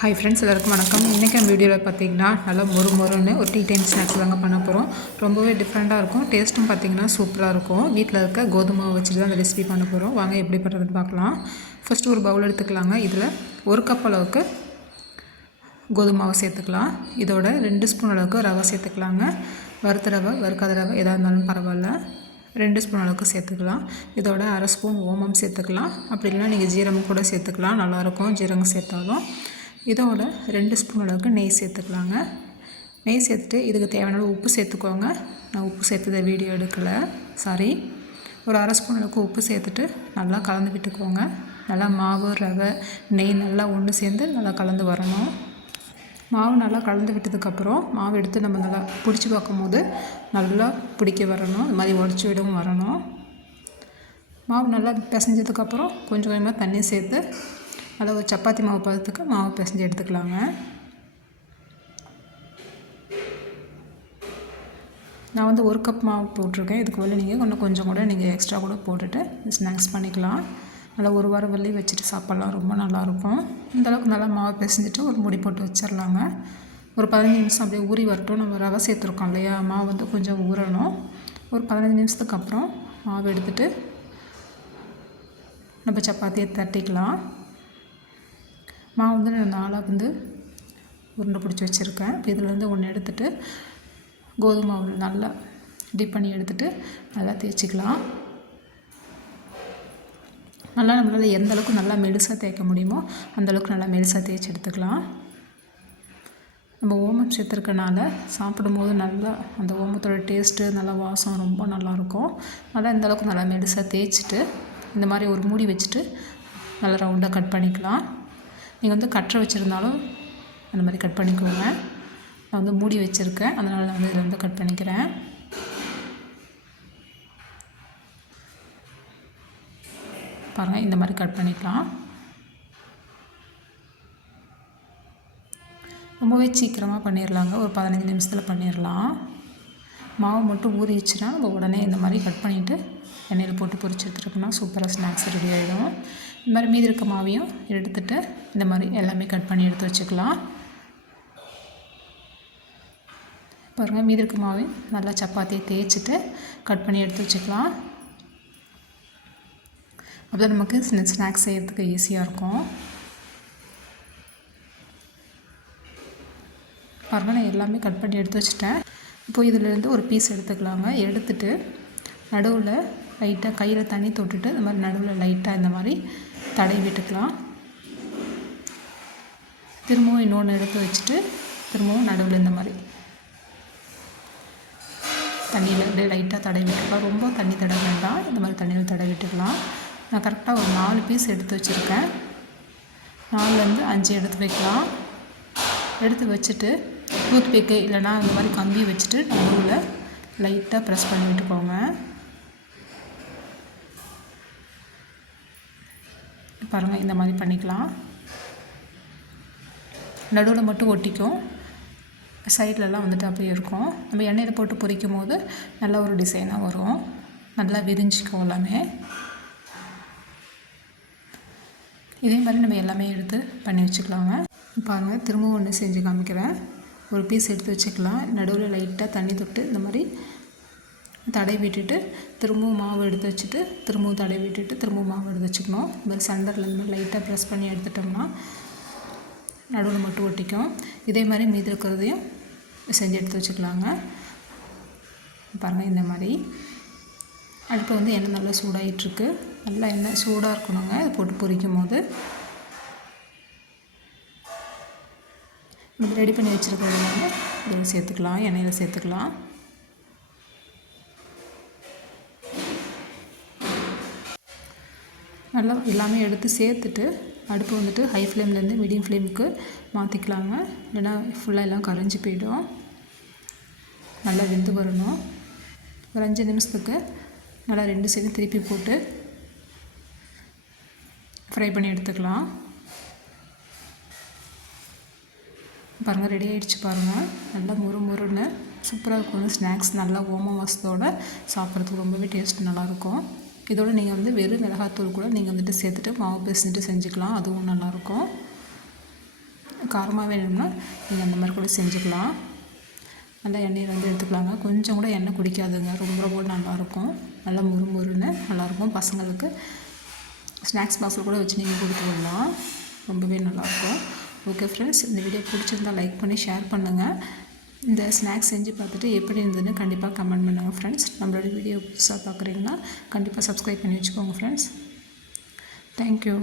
Hi friends எல்லாருக்கும் வணக்கம். இன்றைக்கி நம்ம வீடியோவில் பார்த்தீங்கன்னா நல்லா மொறு மொறுன்னு ஒரு டீ டைம் ஸ்நாக்ஸ் தாங்க பண்ண போகிறோம் ரொம்பவே டிஃப்ரெண்ட்டாக இருக்கும். டேஸ்ட்டும் பார்த்தீங்கன்னா சூப்பராக இருக்கும். வீட்டில் இருக்க கோதுமை வச்சுட்டு தான் அந்த ரெசிபி பண்ண போகிறோம் வாங்க எப்படி பண்ணுறதுன்னு பார்க்கலாம் ஃபஸ்ட்டு ஒரு பவுல் எடுத்துக்கலாங்க. இதில் ஒரு கப் அளவுக்கு கோதுமாவை சேர்த்துக்கலாம். இதோட ரெண்டு ஸ்பூன் அளவுக்கு ரவை சேர்த்துக்கலாங்க. வறுத்த ரவை வறுக்காத ரவை எதாக இருந்தாலும் பரவாயில்ல. ரெண்டு ஸ்பூன் அளவுக்கு சேர்த்துக்கலாம். இதோட அரை ஸ்பூன் ஓமம் சேர்த்துக்கலாம். அப்படி இல்லைனா நீங்கள் ஜீரகம் கூட சேர்த்துக்கலாம். நல்லாயிருக்கும் ஜீரகம் சேர்த்தாலும். இதோட ரெண்டு ஸ்பூன் அளவுக்கு நெய் சேர்த்துக்கலாங்க. நெய் சேர்த்துட்டு இதுக்கு தேவையான அளவு உப்பு சேர்த்துக்கோங்க. நான் உப்பு சேர்த்ததை வீடியோ எடுக்கலை. சாரி ஒரு அரை ஸ்பூன் அளவுக்கு உப்பு சேர்த்துட்டு நல்லா கலந்து விட்டுக்கோங்க. நல்லா மாவு ரவை நெய் நல்லா ஒன்று சேர்ந்து நல்லா கலந்து வரணும். மாவு நல்லா கலந்து விட்டதுக்கப்புறம் மாவு எடுத்து நம்ம நல்லா பிடிச்சி பார்க்கும்போது நல்லா பிடிக்க வரணும். இந்த மாதிரி உடச்சி விடவும் வரணும். மாவு நல்லா பிசைஞ்சதுக்கப்புறம் கொஞ்சம் கொஞ்சமாக தண்ணி சேர்த்து நல்லா ஒரு சப்பாத்தி மாவு பதத்துக்கு மாவு பிசைஞ்சு எடுத்துக்கலாங்க. நான் வந்து ஒரு கப் மாவு போட்டிருக்கேன். இதுக்கு வெளில நீங்கள் இன்னும் கொஞ்சம் கூட நீங்கள் எக்ஸ்ட்ரா கூட போட்டுட்டு ஸ்நாக்ஸ் பண்ணிக்கலாம். நல்லா ஒரு வாரம் வெளியே வச்சுட்டு சாப்பிட்லாம். ரொம்ப நல்லாயிருக்கும் இந்தளவுக்கு நல்லா மாவு பிசைஞ்சிட்டு ஒரு முடி போட்டு வச்சிடலாங்க. ஒரு பதினஞ்சு நிமிஷம் அப்படியே ஊறி வரட்டும். நம்ம ரவை சேர்த்துருக்கோம் இல்லையா? மாவு வந்து கொஞ்சம் ஊறணும். ஒரு பதினஞ்சு நிமிஷத்துக்கு அப்புறம் மாவு எடுத்துகிட்டு நம்ம சப்பாத்தியை தட்டிக்கலாம். மாவு வந்து நான் நாளாக வந்து உருண்டை பிடிச்சி வச்சுருக்கேன். இப்போ இதில் வந்து ஒன்று எடுத்துகிட்டு கோதுமை மாவு நல்லா டிப் பண்ணி எடுத்துகிட்டு நல்லா தேய்ச்சிக்கலாம். நல்லா நம்மளால் எந்த அளவுக்கு நல்லா மெலுசாக தேய்க்க முடியுமோ அந்தளவுக்கு நல்லா மெலிசாக தேய்ச்சி எடுத்துக்கலாம். நம்ம ஓமம் சேர்த்துருக்கனால சாப்பிடும்போது நல்லா அந்த ஓமத்தோட டேஸ்ட்டு நல்லா வாசம் ரொம்ப நல்லாயிருக்கும் நல்லா இந்த அளவுக்கு நல்லா மெலுசாக தேய்ச்சிட்டு இந்த மாதிரி ஒரு மூடி வச்சுட்டு நல்லா ரவுண்டாக கட் பண்ணிக்கலாம். நீங்கள் வந்து கற்ற வச்சுருந்தாலும் அந்த மாதிரி கட் பண்ணிக்கோங்க. நான் வந்து மூடி வச்சுருக்கேன். அதனால் நான் வந்து இதில் வந்து கட் பண்ணிக்கிறேன். பாருங்கள் இந்த மாதிரி கட் பண்ணிக்கலாம். ரொம்பவே சீக்கிரமாக பண்ணிடலாங்க ஒரு பதினஞ்சு நிமிஷத்தில் பண்ணிடலாம் மாவு மட்டும் ஊறிச்சுன்னா நம்ம உடனே இந்த மாதிரி கட் பண்ணிவிட்டு எண்ணெயில் போட்டு பொரிச்சு எடுத்துட்டோம்னா சூப்பராக ஸ்நாக்ஸ் ரெடி ஆகிடும் இந்த மாதிரி மீதி இருக்க மாவையும் எடுத்துகிட்டு இந்த மாதிரி எல்லாமே கட் பண்ணி எடுத்து வச்சுக்கலாம். பாருங்கள் மீதி இருக்க மாவையும் நல்லா சப்பாத்தியை தேய்ச்சிட்டு கட் பண்ணி எடுத்து வச்சுக்கலாம். அப்போ நமக்கு ஸ்நாக்ஸ் செய்கிறதுக்கு ஈஸியாக இருக்கும். பாருங்கள் நான் எல்லாமே கட் பண்ணி எடுத்து வச்சுட்டேன். இப்போ இதிலேருந்து ஒரு பீஸ் எடுத்துக்கலாங்க. எடுத்துகிட்டு நடுவில் லைட்டாக கையில் தண்ணி தொட்டுட்டு இந்த மாதிரி நடுவில் லைட்டாக இந்த மாதிரி தடவி விட்டுக்கலாம். திரும்பவும் இன்னொன்று எடுத்து வச்சுட்டு திரும்பவும் நடுவில் இந்த மாதிரி தண்ணியில் அப்படியே லைட்டாக தடவி விட்டுக்கலாம். ரொம்ப தண்ணி தட வேண்டாம். இந்த மாதிரி தண்ணியில் தடவி விட்டுக்கலாம். நான் கரெக்டாக ஒரு நாலு பீஸ் எடுத்து வச்சுருக்கேன். நாலுலேருந்து அஞ்சு எடுத்து வைக்கலாம். எடுத்து வச்சுட்டு டூத் பிக்கு இல்லைனா இந்த மாதிரி கம்பி வச்சுட்டு நடுவில் லைட்டாக ப்ரெஸ் பண்ணி விட்டுக்கோங்க. பாருங்கள் இந்த மாதிரி பண்ணிக்கலாம். நடுவில் மட்டும் ஒட்டிக்கும். சைட்லலாம் வந்துட்டு அப்படியே இருக்கும். நம்ம எண்ணெயில் போட்டு பொரிக்கும் போது நல்ல ஒரு டிசைனாக வரும். நல்லா விரிஞ்சிக்கும் எல்லாமே. இதே மாதிரி நம்ம எல்லாமே எடுத்து பண்ணி வச்சுக்கலாங்க. பாருங்கள் திரும்பவும் ஒன்று செஞ்சு காமிக்கிறேன். ஒரு பீஸ் எடுத்து வச்சுக்கலாம். நடுவில் லைட்டாக தண்ணி தொட்டு இந்த மாதிரி தடை விட்டுட்டு திரும்பவும் மாவு எடுத்து வச்சுட்டு திரும்பவும் தடை விட்டுட்டு திரும்பவும் மாவு எடுத்து வச்சுக்கணும். இது மாதிரி சென்டரில் இந்த மாதிரி லைட்டாக ப்ரெஸ் பண்ணி எடுத்துட்டோம்னா நடுவில் மட்டும் ஒட்டிக்கும். இதே மாதிரி மீதி இருக்கிறதையும் செஞ்சு எடுத்து வச்சுக்கலாங்க. பாருங்கள் இந்த மாதிரி. அடுப்பு வந்து எண்ணெய் நல்லா சூடாகிட்டுருக்கு நல்லா எண்ணெய் சூடாக இருக்கணுங்க. இது போட்டு பொரிக்கும் போது ரெடி பண்ணி வச்சுருக்கிறது வந்து இதில் சேர்த்துக்கலாம் எண்ணெயில் சேர்த்துக்கலாம். நல்லா எல்லாமே எடுத்து சேர்த்துட்டு அடுப்பு வந்துட்டு ஹை ஃப்ளேம்லேருந்து மீடியம் ஃப்ளேமுக்கு மாற்றிக்கலாங்க இல்லைனா ஃபுல்லாக எல்லாம் கரைஞ்சி போயிடும். நல்லா வெந்து வரணும். ஒரு அஞ்சு நிமிஷத்துக்கு நல்லா ரெண்டு சைடும் திருப்பி போட்டு ஃப்ரை பண்ணி எடுத்துக்கலாம். பாருங்கள் ரெடி ஆகிடுச்சு பாருங்கள் நல்லா முறு முறுன்னு சூப்பராக இருக்கும். ஸ்நாக்ஸ் நல்லா ஓம வாசத்தோடு சாப்பிட்றதுக்கு ரொம்பவே டேஸ்ட் நல்லாயிருக்கும் இதோட நீங்கள் வந்து வெறும் மிளகாத்தூள் கூட நீங்கள் வந்துட்டு சேர்த்துட்டு மாவு பிசைஞ்சிட்டு செஞ்சுக்கலாம். அதுவும் நல்லாயிருக்கும். காரமாக வேணும்னா நீங்கள் அந்த மாதிரி கூட செஞ்சுக்கலாம். நல்லா எண்ணெயை வந்து எடுத்துக்கலாங்க. கொஞ்சம் கூட எண்ணெய் குடிக்காதுங்க. ரொம்ப ரொம்ப நல்லாயிருக்கும். நல்லா முறுமுறுன்னு நல்லாயிருக்கும். பசங்களுக்கு ஸ்நாக்ஸ் பாக்ஸில் கூட வச்சு நீங்கள் கொடுத்து விடலாம். ரொம்பவே நல்லாயிருக்கும். Okay friends. இந்த வீடியோ பிடிச்சிருந்தா லைக் பண்ணி ஷேர் பண்ணுங்கள் இந்த ஸ்நாக்ஸ் செஞ்சு பார்த்துட்டு எப்படி இருந்ததுன்னு கண்டிப்பாக கமெண்ட் பண்ணுங்கள் ஃப்ரெண்ட்ஸ் நம்மளோட வீடியோ புதுசாக பார்க்குறீங்கன்னா கண்டிப்பாக சப்ஸ்கிரைப் பண்ணி வச்சுக்கோங்க ஃப்ரெண்ட்ஸ் தேங்க்யூ